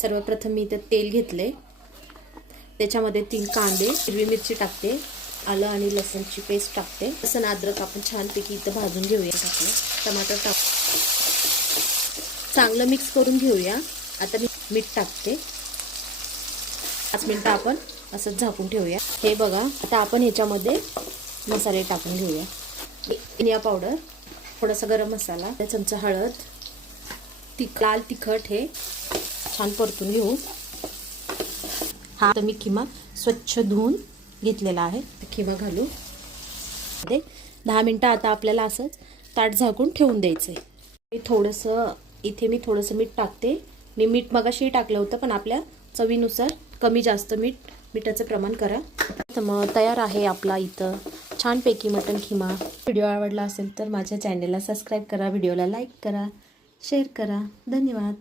सर्वप्रथम मी इथं तेल घेतले, त्याच्यामध्ये 3 कांदे, हिरवी मिरची टाकते, आलं आणि लसूणची पेस्ट टाकते, लसूण अद्रक आपण छानपैकी इथं भाजून घेऊया. टमाटर टाक, चांगलं मिक्स करून घेऊया. आता मी मीठ टाकते. 5 मिनिटं आपण असंच झाकून ठेवूया. हे बघा, आता आपण ह्याच्यामध्ये मसाले टाकून घेऊया. धनिया पावडर, थोडासा गरम मसाला, 1 चमचा हळद, लाल तिखट, हे छान परतून घेऊ. हा तर मी किमा स्वच्छ धुवून घेतलेला आहे. किमा घालू. 10 मिनिटं आता आपल्याला असंच ताट झाकून ठेवून द्यायचं आहे. इथे मी थोडंसं मीठ टाकते. मी मीठ मगाशी टाकलं होतं, पण आपल्या चवीनुसार कमी जास्त मिठाचं प्रमाण करा. तर मग तयार आहे आपला इथं छानपैकी मटण खिमा. व्हिडिओ आवडला असेल तर माझ्या चॅनलला सबस्क्राईब करा, व्हिडिओला लाईक करा, शेअर करा. धन्यवाद.